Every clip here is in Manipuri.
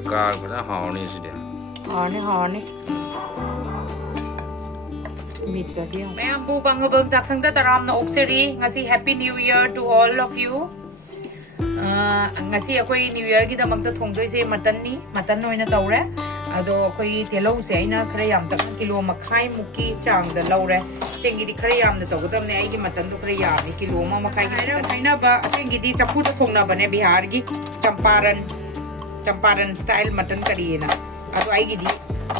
car pada hauni sih dia. Hauni. Meat kasi. Mayam bu Pangambam Chakshang ta taram na okseri. Ngasi Happy New Year to all of you. Ngasi akoi New Year ki damang ta thongdoi se mutton ni. Mutton noi na taure. Ado akoi telau se aina khare yam ta kilo makhai muki chang da laure. Sengi di khare yam na tagodam ne ai ki mutton do khare yam kilo ma makhai ki na ba sengi di chapu ta thongna bane Bihar ki Champaran style mutton curry na. Ado ai ki di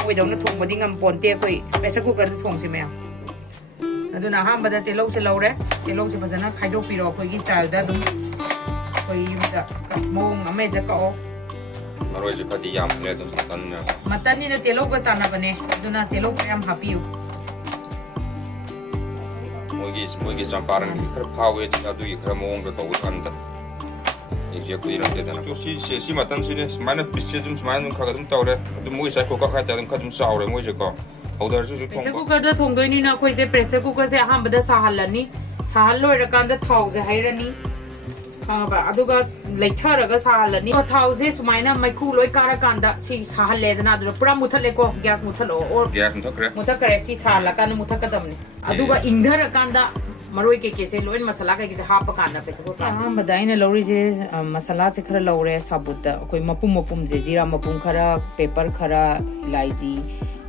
we dong na thong bodi ngam ponte koi pressure cooker da thong si me. Ado na ham bada telau se laure. Telau se pasana khaidok piro koi ki style da dum koi da mong ame da ka o. Maroi je khati yam le dum mutton ni na telau ka chana bane. Ado na telau ka yam happy. Mogi Champaran ki khar phawe adu ki khar mong da to kan da. Exactly like that. So si mutton si ne smana pisse dum smana kha dum tawre. Adu moi sai ko ka kha ta dum kha dum saure moi je ko. Powder su thong. Pressure cooker da thong doi ni na khoi je pressure cooker se aham bada sahalani. Sahal loi ra kan da thau je hairani. Ba aduga leithara ga sahalani. Ko thau je sumaina maikhu loi kara kan da si sahal le dana adu pura muthale ko gas muthalo or gas muthakre si sahala kan muthakadam ne. Aduga indhara kan da maroi ke se loin masala ke hapa kana pe sabo ha badaina lori je masala se khara lore sabut da koi mapum je jira mapum khara pepper khara ilaiji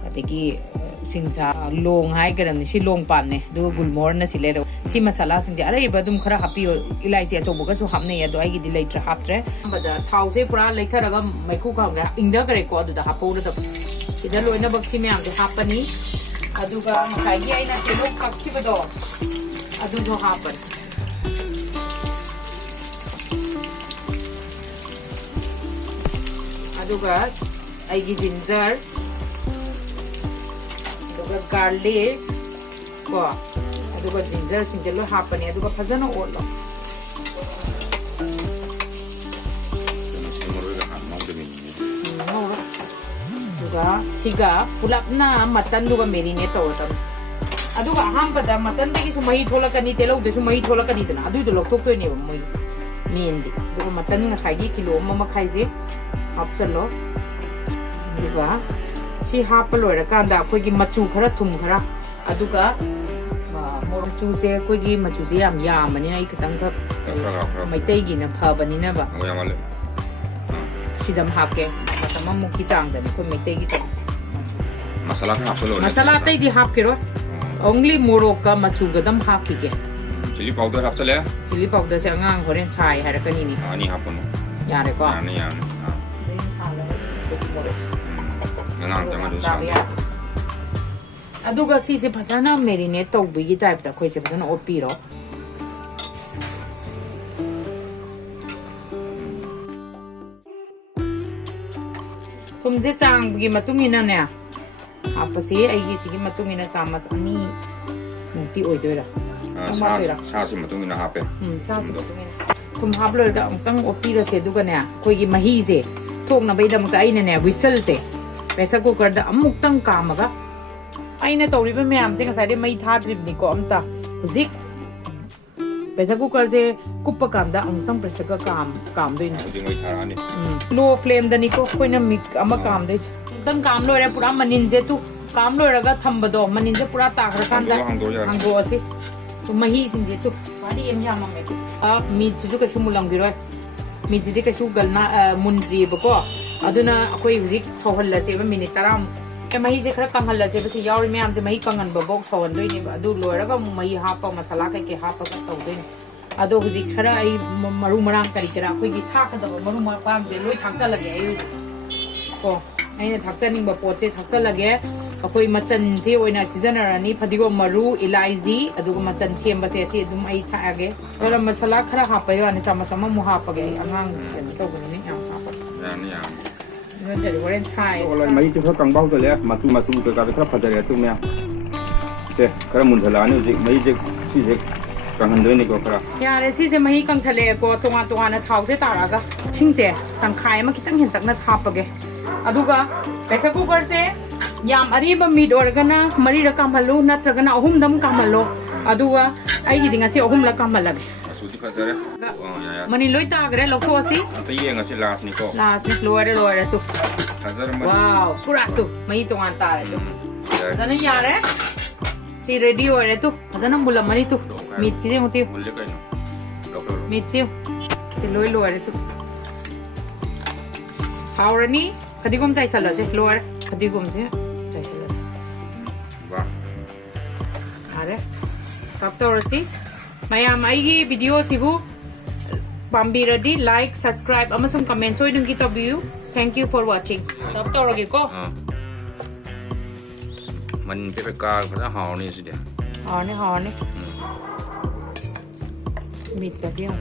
ateki singsa long hai garam si long pan ne do gulmor na si lero si masala sing ja ai badum khara happy ilaiji acho boga su hamne ya do ai gi di later haptre bada thau se pura later ga maikhu ka ga ingda kare ko adu da hapo da ida loina baksi me am de hapani aduga sai gi aina te lok kakki bado adu jo happen aduga ai gi ginger aduga garlic ko aduga ginger singelo happen aduga phajana orlo aduga siga pulapna mutton duga marinate tawtam aduga ahambada mutton dagi su mahi tholakani telau de su mahi tholakani dana adu do loktok to ne moi mendi aduga mutton na sagi kilo ma khai je hapchalo aduga si hapalo ra kanda koi gi machu khara thum khara aduga morom chu se koi gi machu je yam mani na ikatang ka mai tai gi na pha bani na ba sidam hapke matama muki chang da koi mai tai gi chang masala ka haplo masala tai di hapke ro only moroka machu gadam hapki ke chili powder hap chale chili powder se angang horen chai harakani ni ani hapono yare ko ani ngang ta ma du sa aduga si se phasana marinate to bi gi type ta khoi se phasana opi ro tum je chang gi matung ina ne apasi ai gi si gi matung ina chamas ani muti oi doira sa si matung ina hape sa si matung ina tum haplo ga tang opi ro se duga ne khoi gi mahi je thok na bai dam ta ina ne whistle se pressure cooker da amuk tang kamaga aina tawri ba myam se ngasai de mai tha trip ni ko amta huzik pressure cooker se kuppa kanda amtang pressure ka kam doin di mai thara ni low flame da ni ko koina mik ama kam de tang kam lo re pura manin je tu kam lo ra ga thamba do manin je pura ta khar kan da hanggo ase tu mahi sin je tu badi em ya ma me a mi chu ka shu mulang bi roi mi ji de ka shu galna munri ba ko aduna akoi huzik sohal la se ba minute taram e mahi je khara kanghal la se ba se yauri me am je mahi kangan ba bok sohal doi ni ba adu loira ga mahi ha pa masala kai ke ha pa ka tau doi ado huzik khara ai maru marang kari kara akoi gi tha ka da maru ma pam je loi thak cha lage ai ko ai na thak cha ning ba po che thak cha lage akoi machan je oina season arani phadigo maru ilaiji aduga machan sem ba se si dum ai tha age ora masala khara ha pa yo ani chama sama mu ha pa ge angang ni to ko ni am ha pa ni Jadi orang cai. Kalau mai tu kang bau tu le, matu tu ka ka phajar ya tu me. Te kara mun thala ni je mai je si je kang han doi ni ko kara. Ya re si je mai kang thale ko tonga na thau se tara ga. Ching se tang khai ma kitang hin tak na thap ge. Aduga pressure cooker se yam ari ba mi dor ga na mari ra kam halu na tra ga na ahum dam kam halu. Aduga ai gi dinga si ahum la kam halu. สูตรที่พัฒนาอ๋อยัง มันนี่ลุยตากระเด็นเราโคสิ แต่ยังไงสิลาสนี่ก็ ลาสนี่ลอยเลยตุ พัฒนามัน ว้าวปุระตุไม่ตรงอันตายตุพัฒนาอย่างไรsi readyเลยตุพัฒนาบุลมันนี่ตุมีที่ไหนที่ บุลเล็กไอ้เนาะดอก มีที่siลอยเลยตุพาวนี่คดีกรมใจสั่นละสิลอยคดีกรมสิใจสั่นละสิ ว้า อะไรสับตัวสิมายังไอ้กี่วิดีโอสิบุบัมบีระดี like subscribe อามาส่งคอมเมนต์ช่วยดึงกี่ตัววิว thank you for watching สับตัวเรากี่ก็ มันเป็นกาพัฒนาหอนี่สิเดียว หอนี่มีดกระเซียว